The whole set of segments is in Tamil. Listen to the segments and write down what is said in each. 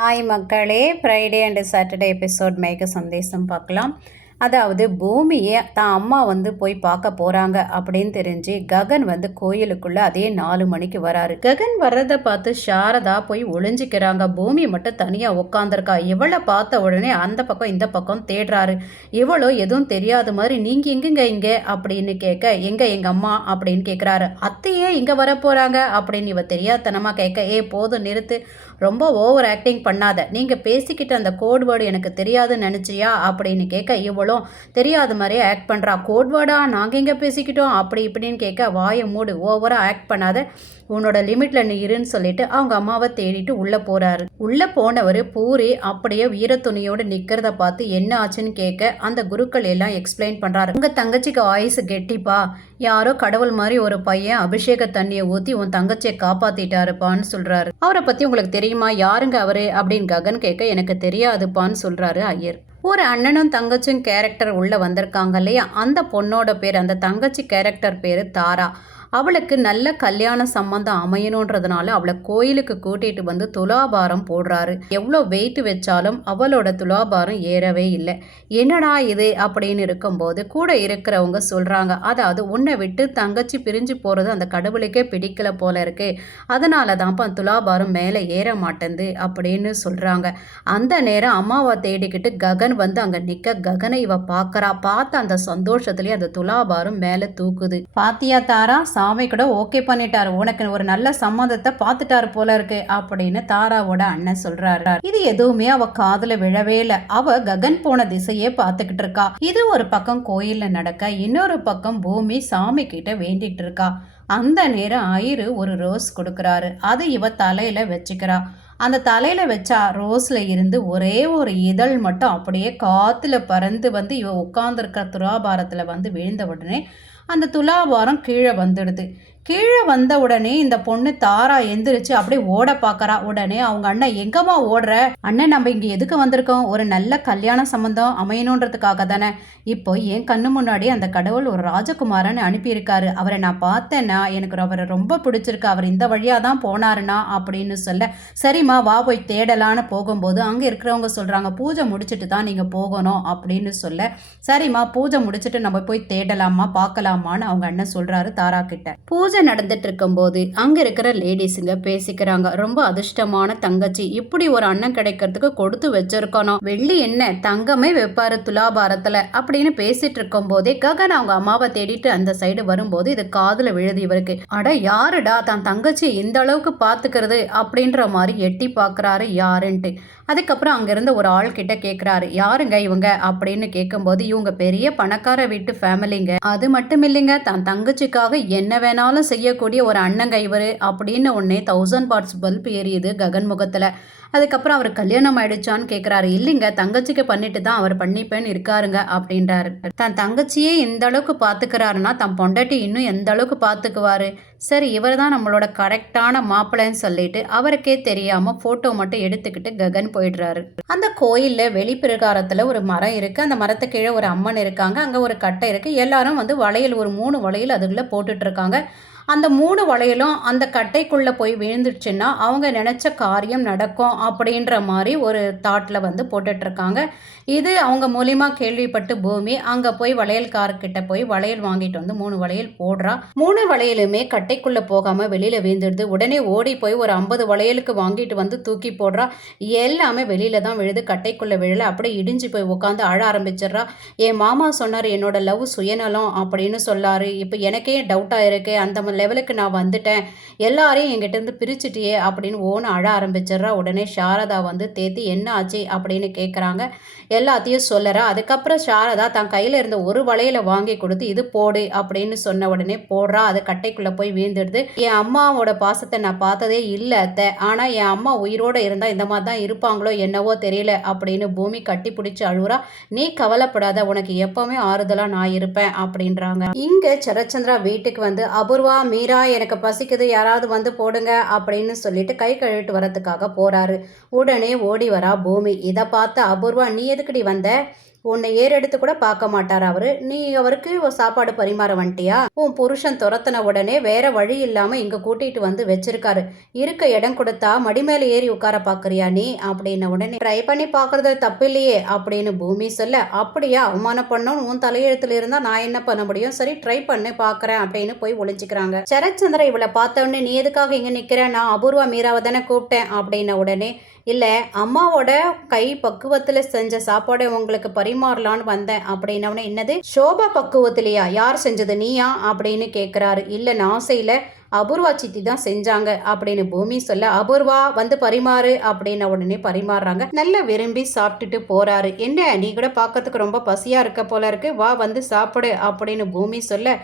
ஹாய் மக்களே, ஃப்ரைடே அண்டு சாட்டர்டே எபிசோட் மேய்க்க சந்தேசம் பார்க்கலாம். அதாவது பூமியை தான் அம்மா போய் பார்க்க போகிறாங்க அப்படின்னு தெரிஞ்சு ககன் கோயிலுக்குள்ளே அதே 4 மணிக்கு வராரு. ககன் வர்றதை பார்த்து சாரதா போய் ஒளிஞ்சிக்கிறாங்க. பூமி மட்டும் தனியாக உட்காந்துருக்கா. இவளை பார்த்த உடனே அந்த பக்கம் இந்த பக்கம் தேடுறாரு. இவளோ எதுவும் தெரியாத மாதிரி நீங்கள் எங்குங்க இங்கே அப்படின்னு கேட்க, எங்கள் அம்மா அப்படின்னு கேட்குறாரு. அத்தையே இங்கே வர போகிறாங்க அப்படின்னு இவ தெரியாதனமாக கேட்க, போதும் நிறுத்து, ரொம்ப ஓவர் ஆக்டிங் பண்ணாத, நீங்கள் பேசிக்கிட்ட அந்த கோட் வேர்டு எனக்கு தெரியாதுன்னு நினச்சியா அப்படின்னு கேட்க, இவளும் தெரியாத மாதிரியே ஆக்ட் பண்ணுறா. கோட் வேர்டா, நாங்கள் எங்கே பேசிக்கிட்டோம் அப்படி இப்படின்னு கேட்க, வாயை மூடு, ஓவராக ஆக்ட் பண்ணாத, உன்னோட லிமிட்டில் நீ இருன்னு சொல்லிட்டு அவங்க அம்மாவை தேடிட்டு உள்ளே போகிறாரு. உள்ளே போனவர் பூரி அப்படியே வீரத்துணியோடு நிற்கிறத பார்த்து என்ன ஆச்சுன்னு கேட்க, அந்த குருக்கள் எல்லாம் எக்ஸ்பிளைன் பண்ணுறாரு. உங்கள் தங்கச்சிக்கு ஆயுசு கெட்டிப்பா, யாரோ கடவுள் மாதிரி ஒரு பையன் அபிஷேக தண்ணியை ஊற்றி உன் தங்கச்சியை காப்பாற்றிட்டாருப்பான்னு சொல்கிறாரு. அவரை பற்றி உங்களுக்கு தெரியுமா, யாருங்க அவரு அப்படின்னு ககன் கேட்க, எனக்கு தெரியாதுப்பான்னு சொல்கிறாரு ஐயர். ஒரு அண்ணனும் தங்கச்சியும் கேரக்டர் உள்ளே வந்திருக்காங்க இல்லையா, அந்த பொண்ணோட பேர், அந்த தங்கச்சி கேரக்டர் பேர் தாரா. அவளுக்கு நல்ல கல்யாண சம்பந்தம் அமையணுன்றதுனால அவளை கோயிலுக்கு கூட்டிகிட்டு துலாபாரம் போடுறாரு. எவ்வளோ வெயிட் வச்சாலும் அவளோட துலாபாரம் ஏறவே இல்லை. என்னடா இது அப்படின்னு இருக்கும்போது கூட இருக்கிறவங்க சொல்கிறாங்க, அதாவது உன்னை விட்டு தங்கச்சி பிரிஞ்சு போகிறது அந்த கடவுளுக்கே பிடிக்கல போல இருக்கு, அதனால தான்ப்பா துலாபாரம் மேலே ஏற மாட்டேங்குது அப்படின்னு சொல்கிறாங்க. அந்த நேரம் அம்மாவை தேடிக்கிட்டு ககன் அங்கே நிற்க, ககனை இவ பார்க்குறா. பார்த்த அந்த சந்தோஷத்துலேயே அந்த துலாபாரம் மேலே தூக்குது. பாத்தியா தாரா, சாமி கூட ஓகே பண்ணிட்டாரு, உனக்கு ஒரு நல்ல சம்மந்தத்தை பார்த்துட்டாரு போல இருக்கு அப்படின்னு தாராவோட அண்ணன் சொல்றாரு. இது எதுவுமே அவ காதுல விழவே இல்லை. அவ ககன் போன திசையே பார்த்துக்கிட்டு இருக்கா. இது ஒரு பக்கம் கோயில்ல நடக்க, இன்னொரு பக்கம் பூமி சாமி கிட்ட வேண்டிட்டு இருக்கா. அந்த நேரம் ஐயரு ஒரு ரோஸ் கொடுக்குறாரு. அதை இவ தலையில வச்சுக்கிறா. அந்த தலையில வச்சா ரோஸ்ல இருந்து ஒரே ஒரு இதழ் மட்டும் அப்படியே காத்துல பறந்து இவ உட்கார்ந்துருக்க துலாபாரத்துல விழுந்த உடனே அந்த துலாபாரம் கீழே வந்துடுது. கீழே வந்த உடனே இந்த பொண்ணு தாரா எந்திரிச்சு அப்படியே ஓட பார்க்கறா. உடனே அவங்க அண்ணன், எங்கம்மா ஓடுற? அண்ணன், நம்ம இங்கே எதுக்கு வந்திருக்கோம்? ஒரு நல்ல கல்யாண சம்பந்தம் அமையணுன்றதுக்காக தானே. இப்போ என் கண்ணு முன்னாடி அந்த கடவுள் ஒரு ராஜகுமாரன் அனுப்பியிருக்காரு. அவரை நான் பார்த்தேன்னா எனக்கு அவரை ரொம்ப பிடிச்சிருக்கு. அவர் இந்த வழியாக தான் போனாருன்னா அப்படின்னு சொல்ல, சரிம்மா வா போய் தேடலான்னு போகும்போது அங்கே இருக்கிறவங்க சொல்கிறாங்க, பூஜை முடிச்சுட்டு தான் நீங்கள் போகணும் அப்படின்னு சொல்ல, சரிம்மா பூஜை முடிச்சுட்டு நம்ம போய் தேடலாமா பார்க்கலாமான்னு அவங்க அண்ணன் சொல்கிறாரு தாரா கிட்ட. பூஜை நடந்துட்டு இருக்கும்போது அங்க இருக்கிற லேடிஸுங்க பேசிக்கிறாங்க, ரொம்ப அதிர்ஷ்டமான தங்கச்சி, இப்படி ஒரு அண்ணன் கிடைக்கிறதுக்கு கொடுத்து வச்சிருக்கணும், வெள்ளி என்ன தங்கமே வைப்பாரு துலாபாரத்துல அப்படின்னு பேசிட்டு இருக்கும் போதே ககன் அவங்க அம்மாவை தேடிட்டு அந்த சைடு வரும்போது இது காதுல விழுது இவருக்கு. அட யாருடா தான் தங்கச்சி இந்த அளவுக்கு பாத்துக்கிறது அப்படின்ற மாதிரி எட்டி பாக்குறாரு யாருன்ட்டு. அதுக்கப்புறம் அங்கிருந்த ஒரு ஆள் கிட்ட கேட்குறாரு, யாருங்க இவங்க அப்படின்னு கேட்கும்போது, இவங்க பெரிய பணக்கார வீட்டு ஃபேமிலிங்க, அது மட்டும் இல்லைங்க தான் தங்கச்சிக்காக என்ன வேணாலும் செய்யக்கூடிய ஒரு அண்ணங்க இவர் அப்படின்னு உடனே 1000 வாட்ஸ் பல்ப் எரியுது ககன் முகத்தில். அதுக்கப்புறம் அவர் கல்யாணம் ஆயிடுச்சான்னு கேட்குறாரு. இல்லைங்க, தங்கச்சிக்கு பண்ணிட்டு தான் அவர் பண்ணிப்பேன்னு இருக்காருங்க அப்படின்றாரு. தன் தங்கச்சியே இந்த அளவுக்கு பார்த்துக்கிறாருன்னா தன் பொண்டாட்டி இன்னும் எந்த அளவுக்கு பார்த்துக்குவாரு. சரி, இவர் தான் நம்மளோட கரெக்டான மாப்பிள்ளைன்னு சொல்லிட்டு அவருக்கே தெரியாமல் ஃபோட்டோ மட்டும் எடுத்துக்கிட்டு ககன் போயிடுறாரு. அந்த கோயிலில் வெளிப்பிரகாரத்தில் ஒரு மரம் இருக்குது. அந்த மரத்துக்கு கீழே ஒரு அம்மன் இருக்காங்க. அங்கே ஒரு கட்டை இருக்குது. எல்லாரும் வளையல், ஒரு 3 வளையல் அதுக்குள்ளே போட்டுட்ருக்காங்க. அந்த 3 வளையலும் அந்த கட்டைக்குள்ளே போய் விழுந்துடுச்சுன்னா அவங்க நினச்ச காரியம் நடக்கும் அப்படின்ற மாதிரி ஒரு தாட்டில் போட்டுட்ருக்காங்க. இது அவங்க மூலிமா கேள்விப்பட்டு பூமி அங்கே போய் வளையல்காரர்கிட்ட போய் வளையல் வாங்கிட்டு 3 வளையல் போடுறா. 3 வளையலுமே கட்டைக்குள்ளே போகாமல் வெளியில் விழுந்துடுது. உடனே ஓடி போய் ஒரு 50 வளையலுக்கு வாங்கிட்டு தூக்கி போடுறா. எல்லாமே வெளியில் தான் விழுது, கட்டைக்குள்ளே விழல. அப்படியே இடிஞ்சு போய் உட்காந்து அழ ஆரம்பிச்சிடுறா. என் மாமா சொன்னார் என்னோட லவ் சுயநலம் அப்படின்னு சொல்லாரு, இப்போ எனக்கே டவுட்டாக இருக்கு, அந்த லெவலுக்கு நான் வந்துட்டேன், எல்லாரையும் எங்கிட்டேருந்து பிரிச்சுட்டியே அப்படின்னு ஓன்னு அழ ஆரம்பிச்சிடுறா. உடனே சாரதா தேத்தி என்ன ஆச்சு அப்படின்னு கேட்குறாங்க. எல்லாத்தையும் சொல்லறா. அதுக்கப்புறம் சாரதா தன் கையில் இருந்த ஒரு வளையலை வாங்கி கொடுத்து இது போடு அப்படின்னு சொன்ன உடனே போடுறா. அது கட்டைக்குள்ளே போய் வீழ்ந்துடுது. என் அம்மாவோட பாசத்தை நான் பார்த்ததே இல்லை அத்தை, ஆனால் என் அம்மா உயிரோடு இருந்தால் இந்த மாதிரி தான் இருப்பாங்களோ என்னவோ தெரியல அப்படின்னு பூமி கட்டி பிடிச்சி அழுவுறா. நீ கவலைப்படாத, உனக்கு எப்பவுமே ஆறுதலாக நான் இருப்பேன் அப்படின்றாங்க. இங்கே சரச்சந்திரா வீட்டுக்கு அபூர்வா, மீரா எனக்கு பசிக்குது, யாராவது போடுங்க அப்படின்னு சொல்லிட்டு கை கழுவிட்டு வரதுக்காக போறாரு. உடனே ஓடி வரா பூமி. இதை பார்த்து அபூர்வா, நீ எதுக்குடி வந்த? உன்னை ஏறெடுத்து கூட பார்க்க மாட்டார் அவரு. நீ அவருக்கு சாப்பாடு பரிமாற வந்துட்டியா? உன் புருஷன் துரத்தின உடனே வேற வழி இல்லாம இங்க கூட்டிட்டு வந்து வச்சிருக்காரு. இருக்க இடம் கொடுத்தா மடி மேல ஏறி உட்கார பாக்குறியா நீ அப்படின்ன உடனே ட்ரை பண்ணி பாக்குறது தப்பு இல்லையே அப்படின்னு பூமி சொல்ல, அப்படியா அவமானம் பண்ணணும் உன் தலையெழுத்துல இருந்தா நான் என்ன பண்ண முடியும்? சரி ட்ரை பண்ணு பாக்குறேன் அப்படின்னு போய் ஒளிஞ்சுக்கிறாங்க. சரத்சந்திர இவளை பார்த்த உடனே நீ எதுக்காக இங்க நிக்கிற? நான் அபூர்வா மீராவை தானே கூப்பிட்டேன் அப்படின்ன உடனே இல்லை அம்மாவோட கை பக்குவத்தில் செஞ்ச சாப்பாடை உங்களுக்கு பரிமாறலான்னு வந்தேன் அப்படின்னவனே என்னது சோபா பக்குவத்திலையா? யார் செஞ்சது நீயா அப்படின்னு கேட்குறாரு. இல்லை நான் செய்யல அபூர்வா சித்தி தான் செஞ்சாங்க அப்படின்னு பூமி சொல்ல, அபூர்வா வந்து பரிமாறு அப்படின்ன உடனே பரிமாறுறாங்க. நல்லா விரும்பி சாப்பிட்டுட்டு போறாரு. என்ன நீ கூட பார்க்கறதுக்கு ரொம்ப பசியா இருக்க போல இருக்கு, வா வந்து சாப்பிடு அப்படின்னு பூமி சொல்ல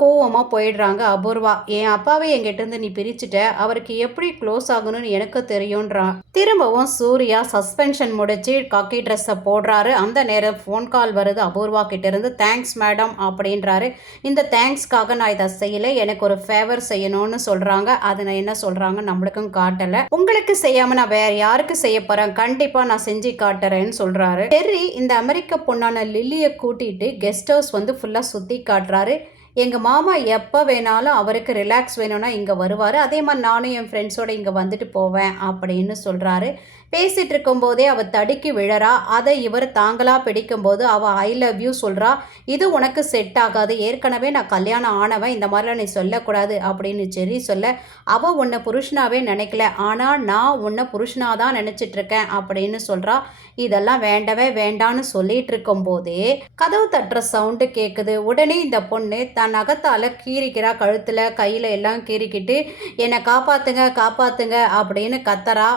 கோவமாக போயிடுறாங்க அபூர்வா. என் அப்பாவே என்கிட்டேருந்து நீ பிரிச்சுட்ட, அவருக்கு எப்படி க்ளோஸ் ஆகணும்னு எனக்கு தெரியுன்றான். திரும்பவும் சூர்யா சஸ்பென்ஷன் முடிச்சு காக்கி ட்ரெஸ்ஸை போடுறாரு. அந்த நேரம் ஃபோன் கால் வருது அபூர்வா கிட்டேருந்து. தேங்க்ஸ் மேடம் அப்படின்றாரு. இந்த தேங்க்ஸ்க்காக நான் இதை செய்யலை, எனக்கு ஒரு ஃபேவர் செய்யணும்னு சொல்கிறாங்க. அதை நான் என்ன சொல்கிறாங்க நம்மளுக்கும் காட்டலை. உங்களுக்கு செய்யாமல் நான் வேற யாருக்கு செய்ய போகிறேன், கண்டிப்பாக நான் செஞ்சு காட்டுறேன்னு சொல்கிறாரு. சரி இந்த அமெரிக்க பொண்ணான லில்லியை கூட்டிகிட்டு கெஸ்ட் ஹவுஸ் வந்து ஃபுல்லாக சுற்றி காட்டுறாரு. எங்கள் மாமா எப்போ வேணாலும் அவருக்கு ரிலாக்ஸ் வேணும்னா இங்கே வருவார், அதே மாதிரி நானும் என் ஃப்ரெண்ட்ஸோடு இங்கே வந்துட்டு போவேன் அப்படின்னு சொல்கிறாரு. பேசிகிட்டு இருக்கும்போதே அவள் தடுக்கி விழறா. அதை இவர் தாங்களாக பிடிக்கும்போது அவள் ஐ லவ் யூ சொல்கிறா. இது உனக்கு செட் ஆகாது, ஏற்கனவே நான் கல்யாணம் ஆனவன், இந்த மாதிரிலாம் நீ சொல்லக்கூடாது அப்படின்னு சரி சொல்ல, அவள் உன்னை புருஷனாவே நினைக்கல, ஆனால் நான் உன்னை புருஷனாக தான் நினச்சிட்ருக்கேன் அப்படின்னு சொல்கிறா. இதெல்லாம் வேண்டவே வேண்டான்னு சொல்லிட்டு இருக்கும்போதே கதவு தட்டுற சவுண்டு கேட்குது. உடனே இந்த பொண்ணு தன் நகத்தால் கீறிக்கிறா, கழுத்தில் கையில் எல்லாம் கீறிக்கிட்டு என்னை காப்பாற்றுங்க காப்பாற்றுங்க அப்படின்னு கத்தரா.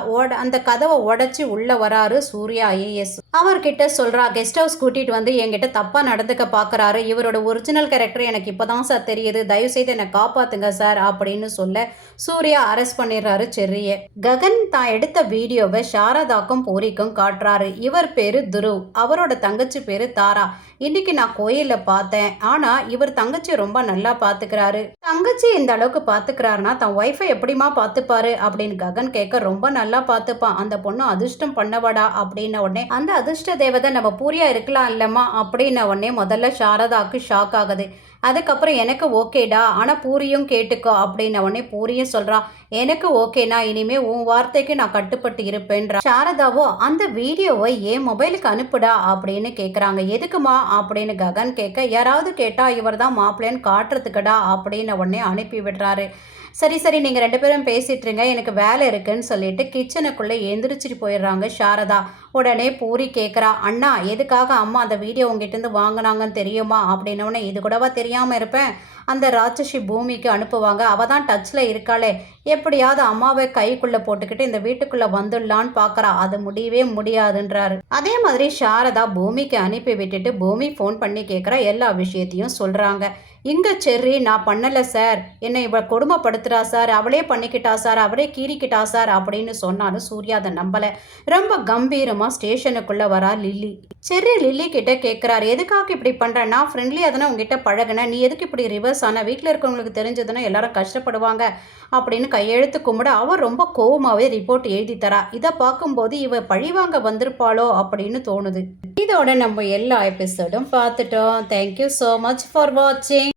அந்த கதவை உடச்சி உள்ளே வராரு சூர்யா ஐஏஎஸ். அவர்கிட்ட சொல்கிறா, கெஸ்ட் ஹவுஸ் கூட்டிகிட்டு வந்து என்கிட்ட தப்பாக நடந்துக்க பார்க்குறாரு, இவரோட ஒரிஜினல் கேரக்டர் எனக்கு இப்போ தான் சார் தெரியுது, தயவுசெய்து என்னை காப்பாற்றுங்க சார் அப்படின்னு சொல்ல சூர்யா அரெஸ்ட் பண்ணிடுறாரு செர்ரியை. ககன் தான் எடுத்த வீடியோவை சாரதாக்கும் பூரிக்கும் காட்டுறாரு. இவர் பேரு துருவ், அவரோட தங்கச்சி பேரு தாரா. இன்னைக்கு நான் கோயிலில் பார்த்தேன், ஆனால் இவர் தங்கச்சி ரொம்ப நல்லா பார்த்துக்கிறாரு. தங்கச்சி இந்த அளவுக்கு பார்த்துக்கிறாருன்னா தன் ஒய்ஃபை எப்படிமா பார்த்துப்பாரு அப்படின்னு ககன் கேட்க, ரொம்ப நல்லா பார்த்துப்பான், அந்த பொண்ணு அதிர்ஷ்டம் பண்ணவடா அப்படின்ன உடனே அந்த அதிர்ஷ்ட தேவதை நம்ம பூரியா இருக்கலாம் இல்லம்மா அப்படின்ன உடனே முதல்ல சாரதாக்கு ஷாக் ஆகுது. அதுக்கப்புறம் எனக்கு ஓகேடா, ஆனால் பூரியும் கேட்டுக்கோ அப்படின்ன உடனே பூரியும் சொல்கிறா, எனக்கு ஓகேனா இனிமே உன் வார்த்தைக்கு நான் கட்டுப்பட்டு இருப்பேன்றா. சாரதாவோ அந்த வீடியோவை என் மொபைலுக்கு அனுப்புடா அப்படின்னு கேட்குறாங்க. எதுக்குமா அப்படின்னு ககன் கேட்க, யாராவது கேட்டால் இவர் தான் மாப்பிள்ளைன்னு காட்டுறதுக்குடா அப்படின்ன உடனே அனுப்பி விடுறாரு. சரி சரி நீங்கள் 2 பேரும் பேசிட்டுருங்க, எனக்கு வேலை இருக்குன்னு சொல்லிட்டு கிச்சனுக்குள்ளே எந்திரிச்சிட்டு போயிடுறாங்க சாரதா. உடனே பூரி கேட்குறா, அண்ணா எதுக்காக அம்மா அந்த வீடியோ உங்ககிட்டருந்து வாங்கினாங்கன்னு தெரியுமா அப்படின்னோடனே, இது கூடவா தெரியாமல் இருப்பேன், அந்த ராட்சசி பூமிக்கு அனுப்புவாங்க, அவள் தான் டச்சில் இருக்காளே, எப்படியாவது அம்மாவை கைக்குள்ளே போட்டுக்கிட்டு இந்த வீட்டுக்குள்ளே வந்துடலான்னு பார்க்குறா, அது முடியவே முடியாதுன்றாரு. அதே மாதிரி சாரதா பூமிக்கு அனுப்பி விட்டுட்டு பூமி ஃபோன் பண்ணி கேட்குறா, எல்லா விஷயத்தையும் சொல்கிறாங்க. இங்கே செர்ரி நான் பண்ணலை சார், என்னை இவள் கொடுமைப்படுத்துகிறா சார், அவளே பண்ணிக்கிட்டா சார், அவளே கீறிக்கிட்டா சார் அப்படின்னு சொன்னாலும் சூர்யா அதை நம்பலை. ரொம்ப கம்பீரமாக ஸ்டேஷனுக்குள்ளே வரா லில்லி. செர்ரி லில்லி கிட்ட கேட்குறாரு, எதுக்காக இப்படி பண்ணுறேன், நான் ஃப்ரெண்ட்லியாக தானே உங்ககிட்ட பழகினேன், நீ எதுக்கு இப்படி ரிவர்ஸ் ஆனால், வீட்டில் இருக்கவங்களுக்கு தெரிஞ்சதுன்னா எல்லாரும் கஷ்டப்படுவாங்க அப்படின்னு கையெழுத்து கும்பிட அவர் ரொம்ப கோவமாகவே ரிப்போர்ட் எழுதி தரா. இதை பார்க்கும்போது இவ பழிவாங்க வந்திருப்பாளோ அப்படின்னு தோணுது. இதோட நம்ம எல்லா எபிசோடும் பார்த்துட்டோம். தேங்க்யூ ஸோ மச் ஃபார் வாட்சிங்.